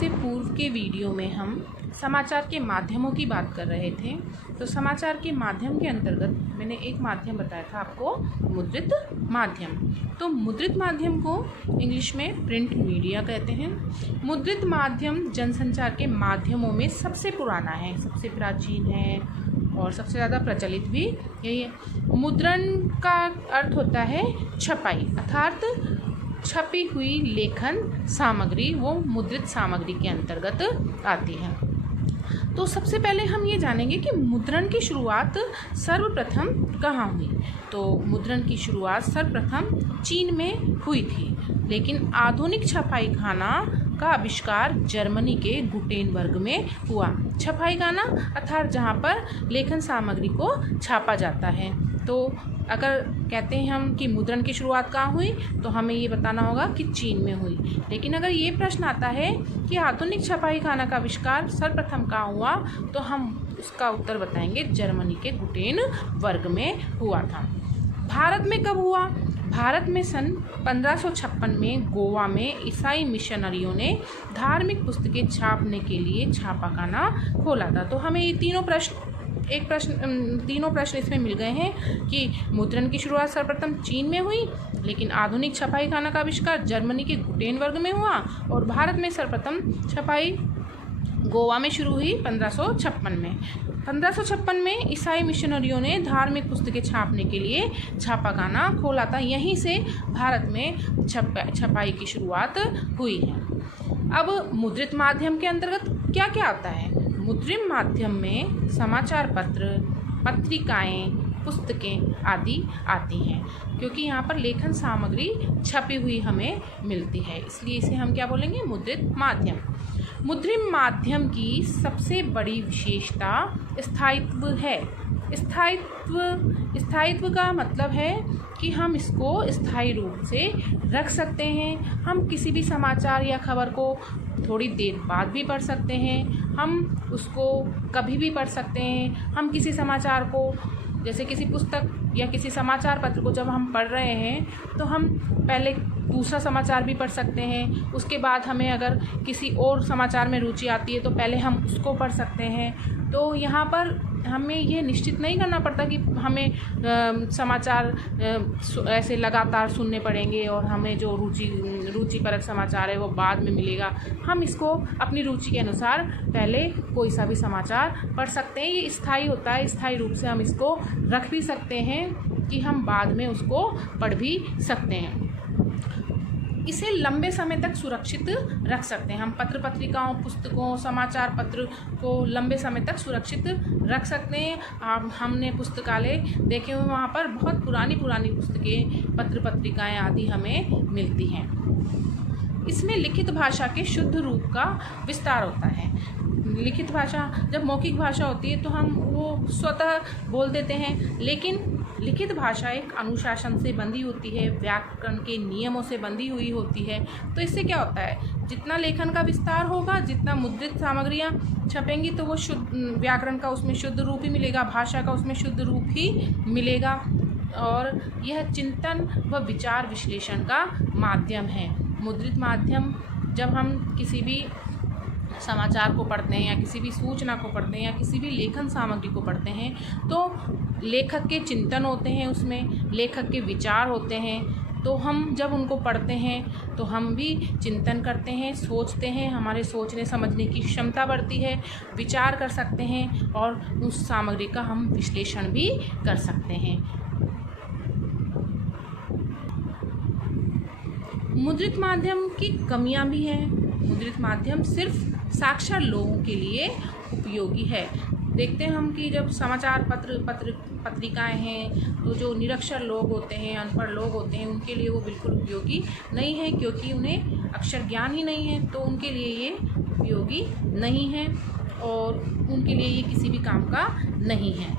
इससे पूर्व के वीडियो में हम समाचार के माध्यमों की बात कर रहे थे। तो समाचार के माध्यम के अंतर्गत मैंने एक माध्यम बताया था आपको, मुद्रित माध्यम। तो मुद्रित माध्यम को इंग्लिश में प्रिंट मीडिया कहते हैं। मुद्रित माध्यम जनसंचार के माध्यमों में सबसे पुराना है, सबसे प्राचीन है और सबसे ज़्यादा प्रचलित भी यही है। मुद्रण का अर्थ होता है छपाई, अर्थात छपी हुई लेखन सामग्री वो मुद्रित सामग्री के अंतर्गत आती है। तो सबसे पहले हम ये जानेंगे कि मुद्रण की शुरुआत सर्वप्रथम कहाँ हुई। तो मुद्रण की शुरुआत सर्वप्रथम चीन में हुई थी, लेकिन आधुनिक छपाई खाना का आविष्कार जर्मनी के गुटेनबर्ग में हुआ। छपाई खाना अर्थात जहाँ पर लेखन सामग्री को छापा जाता है। तो अगर कहते हैं हम कि मुद्रण की शुरुआत कहाँ हुई, तो हमें ये बताना होगा कि चीन में हुई। लेकिन अगर ये प्रश्न आता है कि आधुनिक छपाई खाना का आविष्कार सर्वप्रथम कहाँ हुआ, तो हम उसका उत्तर बताएंगे जर्मनी के गुटेनबर्ग में हुआ था। भारत में कब हुआ? भारत में सन 1556 में गोवा में ईसाई मिशनरियों ने धार्मिक पुस्तकें छापने के लिए छापाखाना खोला था। तो हमें ये तीनों प्रश्न इसमें मिल गए हैं कि मुद्रण की शुरुआत सर्वप्रथम चीन में हुई, लेकिन आधुनिक छपाई खाना का आविष्कार जर्मनी के गुटेनबर्ग में हुआ, और भारत में सर्वप्रथम छपाई गोवा में शुरू हुई 1556 में। 1556 में ईसाई मिशनरियों ने धार्मिक पुस्तकें छापने के लिए छापाखाना खोला था। यहीं से भारत में छपाई की शुरुआत हुई है। अब मुद्रित माध्यम के अंतर्गत क्या क्या आता है? मुद्रित माध्यम में समाचार पत्र, पत्रिकाएं, पुस्तकें आदि आती हैं, क्योंकि यहाँ पर लेखन सामग्री छपी हुई हमें मिलती है, इसलिए इसे हम क्या बोलेंगे? मुद्रित माध्यम। मुद्रित माध्यम की सबसे बड़ी विशेषता स्थायित्व है। स्थायित्व का मतलब है कि हम इसको स्थायी रूप से रख सकते हैं। हम किसी भी समाचार या खबर को थोड़ी देर बाद भी पढ़ सकते हैं, हम उसको कभी भी पढ़ सकते हैं। हम किसी समाचार को, जैसे किसी पुस्तक या किसी समाचार पत्र को जब हम पढ़ रहे हैं, तो हम पहले दूसरा समाचार भी पढ़ सकते हैं। उसके बाद हमें अगर किसी और समाचार में रुचि आती है तो पहले हम उसको पढ़ सकते हैं। तो यहाँ पर हमें ये निश्चित नहीं करना पड़ता कि हमें समाचार ऐसे लगातार सुनने पड़ेंगे और हमें जो रुचिपरक समाचार है वो बाद में मिलेगा। हम इसको अपनी रुचि के अनुसार पहले कोई सा भी समाचार पढ़ सकते हैं। ये स्थायी होता है, स्थायी रूप से हम इसको रख भी सकते हैं कि हम बाद में उसको पढ़ भी सकते हैं। इसे लंबे समय तक सुरक्षित रख सकते हैं। हम पत्र पत्रिकाओं, पुस्तकों, समाचार पत्र को लंबे समय तक सुरक्षित रख सकते हैं। हमने पुस्तकालय देखे हुए, वहाँ पर बहुत पुरानी पुस्तकें, पत्र पत्रिकाएं आदि हमें मिलती हैं। इसमें लिखित भाषा के शुद्ध रूप का विस्तार होता है। लिखित भाषा, जब मौखिक भाषा होती है तो हम वो स्वतः बोल देते हैं, लेकिन लिखित भाषा एक अनुशासन से बंधी होती है, व्याकरण के नियमों से बंधी हुई होती है। तो इससे क्या होता है, जितना लेखन का विस्तार होगा, जितना मुद्रित सामग्रियाँ छपेंगी, तो वो शुद्ध व्याकरण का उसमें शुद्ध रूप ही मिलेगा, भाषा का उसमें शुद्ध रूप ही मिलेगा, और यह चिंतन व विचार विश्लेषण का माध्यम है। मुद्रित माध्यम, जब हम किसी भी समाचार को पढ़ते हैं या किसी भी सूचना को पढ़ते हैं या किसी भी लेखन सामग्री को पढ़ते हैं, तो लेखक के चिंतन होते हैं, उसमें लेखक के विचार होते हैं। तो हम जब उनको पढ़ते हैं तो हम भी चिंतन करते हैं, सोचते हैं, हमारे सोचने समझने की क्षमता बढ़ती है, विचार कर सकते हैं और उस सामग्री का हम विश्लेषण भी कर सकते हैं। मुद्रित माध्यम की कमियां भी हैं। मुद्रित माध्यम सिर्फ साक्षर लोगों के लिए उपयोगी है। देखते हैं हम कि जब समाचार पत्रिकाएं हैं, तो जो निरक्षर लोग होते हैं, अनपढ़ लोग होते हैं, उनके लिए वो बिल्कुल उपयोगी नहीं है, क्योंकि उन्हें अक्षर ज्ञान ही नहीं है। तो उनके लिए ये उपयोगी नहीं है और उनके लिए ये किसी भी काम का नहीं है।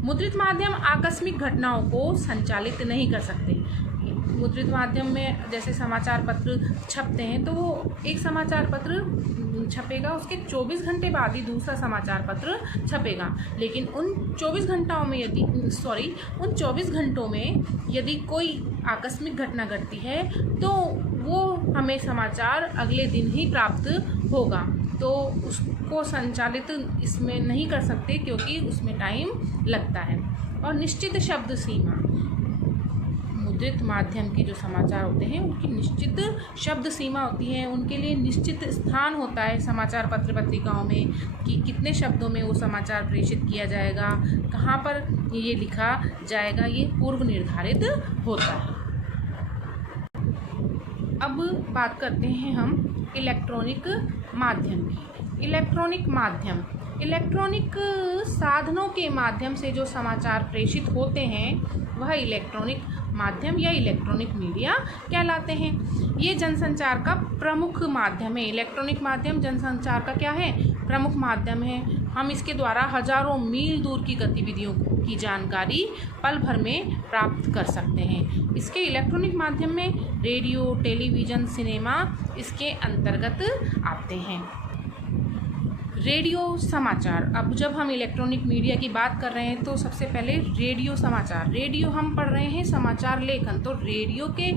मुद्रित माध्यम आकस्मिक घटनाओं को संचालित नहीं कर सकते। मुद्रित माध्यम में जैसे समाचार पत्र छपते हैं, तो वो एक समाचार पत्र छपेगा, उसके 24 घंटे बाद ही दूसरा समाचार पत्र छपेगा। लेकिन उन 24 घंटों में यदि कोई आकस्मिक घटना घटती है तो वो हमें समाचार अगले दिन ही प्राप्त होगा, तो उसको संचालित इसमें नहीं कर सकते क्योंकि उसमें टाइम लगता है। और निश्चित शब्द सीमा, मुद्रित माध्यम के जो समाचार होते हैं उनकी निश्चित शब्द सीमा होती है, उनके लिए निश्चित स्थान होता है समाचार पत्र पत्रिकाओं में कि कितने शब्दों में वो समाचार प्रेषित किया जाएगा, कहाँ पर ये लिखा जाएगा, ये पूर्व निर्धारित होता है। अब बात करते हैं हम इलेक्ट्रॉनिक माध्यम की। इलेक्ट्रॉनिक साधनों के माध्यम से जो समाचार प्रेषित होते हैं वह इलेक्ट्रॉनिक माध्यम या इलेक्ट्रॉनिक मीडिया कहलाते हैं। ये जनसंचार का प्रमुख माध्यम है। इलेक्ट्रॉनिक माध्यम जनसंचार का क्या है? प्रमुख माध्यम है। हम इसके द्वारा हजारों मील दूर की गतिविधियों की जानकारी पल भर में प्राप्त कर सकते हैं। इसके इलेक्ट्रॉनिक माध्यम में रेडियो, टेलीविज़न, सिनेमा इसके अंतर्गत आते हैं। रेडियो समाचार, अब जब हम इलेक्ट्रॉनिक मीडिया की बात कर रहे हैं तो सबसे पहले रेडियो समाचार। रेडियो हम पढ़ रहे हैं समाचार लेखन, तो रेडियो के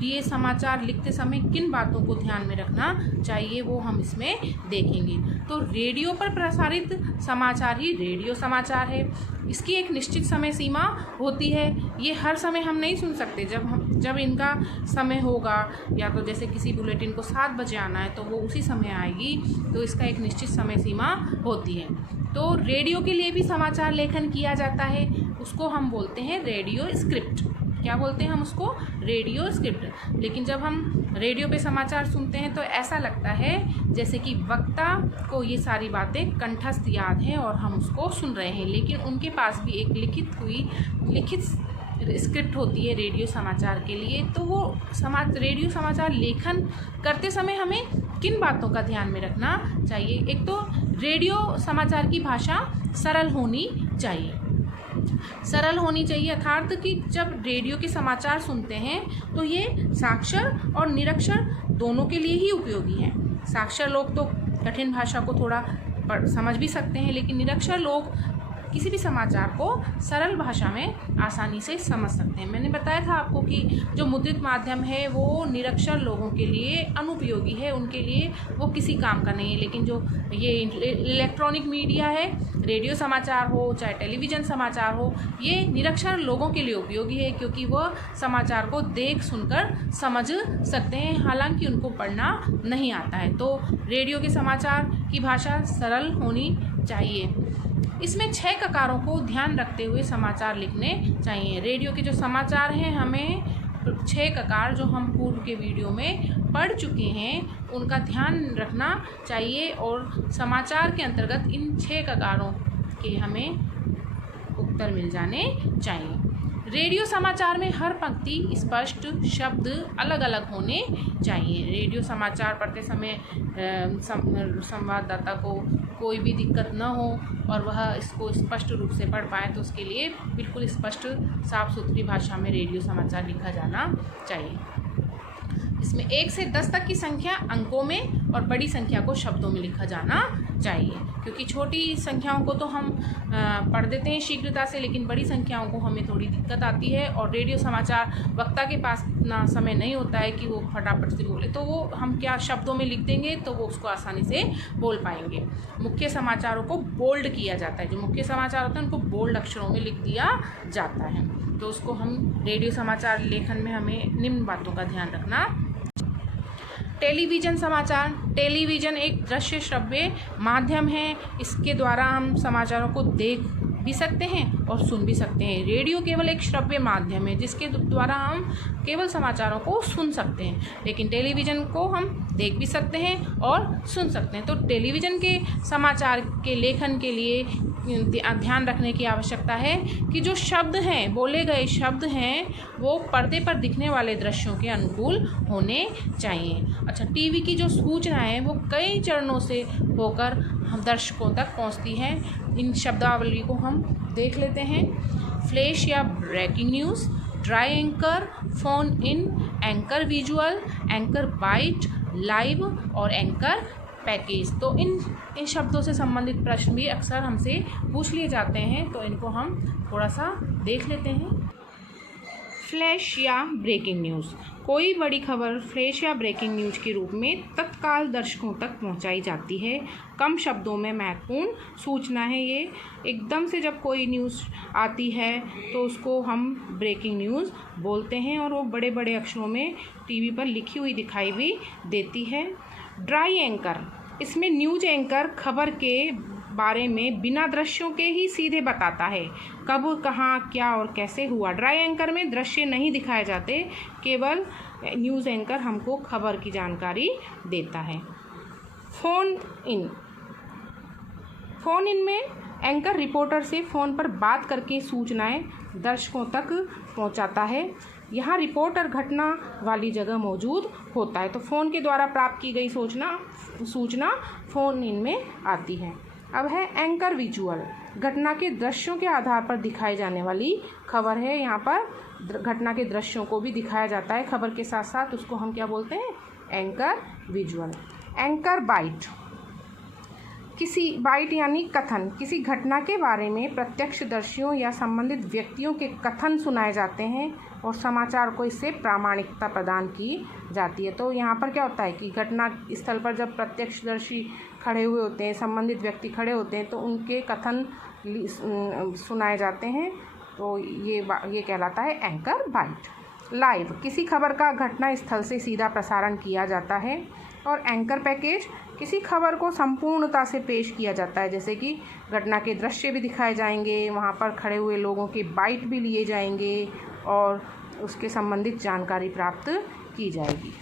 लिए समाचार लिखते समय किन बातों को ध्यान में रखना चाहिए वो हम इसमें देखेंगे। तो रेडियो पर प्रसारित समाचार ही रेडियो समाचार है। इसकी एक निश्चित समय सीमा होती है, ये हर समय हम नहीं सुन सकते। जब इनका समय होगा, या तो जैसे किसी बुलेटिन को 7 बजे आना है तो वो उसी समय आएगी, तो इसका एक निश्चित समय सीमा होती है। तो रेडियो के लिए भी समाचार लेखन किया जाता है, उसको हम बोलते हैं रेडियो स्क्रिप्ट। क्या बोलते हैं हम उसको? Radio script. लेकिन जब हम रेडियो पे समाचार सुनते हैं तो ऐसा लगता है जैसे कि वक्ता को ये सारी बातें कंठस्थ याद हैं और हम उसको सुन रहे हैं, लेकिन उनके पास भी एक लिखित स्क्रिप्ट होती है रेडियो समाचार के लिए। तो वो रेडियो समाचार लेखन करते समय हमें किन बातों का ध्यान में रखना चाहिए? एक तो रेडियो समाचार की भाषा सरल होनी चाहिए। अर्थात कि जब रेडियो के समाचार सुनते हैं तो ये साक्षर और निरक्षर दोनों के लिए ही उपयोगी हैं। साक्षर लोग तो कठिन भाषा को थोड़ा समझ भी सकते हैं, लेकिन निरक्षर लोग किसी भी समाचार को सरल भाषा में आसानी से समझ सकते हैं। मैंने बताया था आपको कि जो मुद्रित माध्यम है वो निरक्षर लोगों के लिए अनुपयोगी है, उनके लिए वो किसी काम का नहीं है। लेकिन जो ये इलेक्ट्रॉनिक मीडिया है, रेडियो समाचार हो चाहे टेलीविज़न समाचार हो, ये निरक्षर लोगों के लिए उपयोगी है क्योंकि वह समाचार को देख सुनकर समझ सकते हैं, हालांकि उनको पढ़ना नहीं आता है। तो रेडियो के समाचार की भाषा सरल होनी चाहिए। इसमें 6 ककारों को ध्यान रखते हुए समाचार लिखने चाहिए। रेडियो के जो समाचार हैं, हमें 6 ककार जो हम पूर्व के वीडियो में पढ़ चुके हैं उनका ध्यान रखना चाहिए, और समाचार के अंतर्गत इन 6 ककारों के हमें उत्तर मिल जाने चाहिए। रेडियो समाचार में हर पंक्ति स्पष्ट, शब्द अलग अलग होने चाहिए। रेडियो समाचार पढ़ते समय संवाददाता को कोई भी दिक्कत न हो और वह इसको स्पष्ट रूप से पढ़ पाए, तो उसके लिए बिल्कुल स्पष्ट साफ सुथरी भाषा में रेडियो समाचार लिखा जाना चाहिए। इसमें 1 से 10 तक की संख्या अंकों में और बड़ी संख्या को शब्दों में लिखा जाना चाहिए, क्योंकि छोटी संख्याओं को तो हम पढ़ देते हैं शीघ्रता से, लेकिन बड़ी संख्याओं को हमें थोड़ी दिक्कत आती है। और रेडियो समाचार वक्ता के पास इतना समय नहीं होता है कि वो फटाफट से बोले, तो वो हम क्या शब्दों में लिख देंगे तो वो उसको आसानी से बोल पाएंगे। मुख्य समाचारों को बोल्ड किया जाता है, जो मुख्य समाचार होते हैं उनको बोल्ड अक्षरों में लिख दिया जाता है। तो उसको हम रेडियो समाचार लेखन में हमें निम्न बातों का ध्यान रखना। टेलीविज़न समाचार, टेलीविज़न एक दृश्य श्रव्य माध्यम है। इसके द्वारा हम समाचारों को देख भी सकते हैं और सुन भी सकते हैं। रेडियो केवल एक श्रव्य माध्यम है जिसके द्वारा हम केवल समाचारों को सुन सकते हैं, लेकिन टेलीविज़न को हम देख भी सकते हैं और सुन सकते हैं। तो टेलीविज़न के समाचार के लेखन के लिए ध्यान रखने की आवश्यकता है कि जो शब्द हैं, बोले गए शब्द हैं, वो पर्दे पर दिखने वाले दृश्यों के अनुकूल होने चाहिए। अच्छा, टीवी की जो सूचनाएं हैं वो कई चरणों से होकर हम दर्शकों तक पहुंचती हैं। इन शब्दावली को हम देख लेते हैं। फ्लैश या breaking news, dry anchor, phone in, anchor visual, anchor bite, live और एंकर पैकेज। तो इन शब्दों से संबंधित प्रश्न भी अक्सर हमसे पूछ लिए जाते हैं, तो इनको हम थोड़ा सा देख लेते हैं। फ्लैश या ब्रेकिंग न्यूज़। कोई बड़ी खबर फ्लैश या ब्रेकिंग न्यूज़ के रूप में तत्काल दर्शकों तक पहुंचाई जाती है। कम शब्दों में महत्वपूर्ण सूचना है ये। एकदम से जब कोई न्यूज़ आती है तो उसको हम ब्रेकिंग न्यूज़ बोलते हैं और वो बड़े बड़े अक्षरों में टीवी पर लिखी हुई दिखाई भी देती है। ड्राई एंकर, इसमें न्यूज़ एंकर खबर के बारे में बिना दृश्यों के ही सीधे बताता है, कब कहाँ क्या और कैसे हुआ। ड्राई एंकर में दृश्य नहीं दिखाए जाते, केवल न्यूज़ एंकर हमको खबर की जानकारी देता है। फ़ोन इन में एंकर रिपोर्टर से फ़ोन पर बात करके सूचनाएं दर्शकों तक पहुंचाता है। यहाँ रिपोर्टर घटना वाली जगह मौजूद होता है, तो फ़ोन के द्वारा प्राप्त की गई सूचना फ़ोन इन में आती है। अब है एंकर विजुअल, घटना के दृश्यों के आधार पर दिखाई जाने वाली खबर है। यहाँ पर घटना के दृश्यों को भी दिखाया जाता है खबर के साथ साथ, उसको हम क्या बोलते हैं, एंकर विजुअल। एंकर बाइट, किसी बाइट यानी कथन, किसी घटना के बारे में प्रत्यक्षदर्शियों या संबंधित व्यक्तियों के कथन सुनाए जाते हैं और समाचार को इससे प्रामाणिकता प्रदान की जाती है। तो यहाँ पर क्या होता है कि घटना स्थल पर जब प्रत्यक्षदर्शी खड़े हुए होते हैं, संबंधित व्यक्ति खड़े होते हैं, तो उनके कथन सुनाए जाते हैं, तो ये कहलाता है एंकर बाइट। लाइव, किसी खबर का घटना स्थल से सीधा प्रसारण किया जाता है। और एंकर पैकेज, किसी खबर को संपूर्णता से पेश किया जाता है, जैसे कि घटना के दृश्य भी दिखाए जाएंगे, वहाँ पर खड़े हुए लोगों के बाइट भी लिए जाएंगे और उसके संबंधित जानकारी प्राप्त की जाएगी।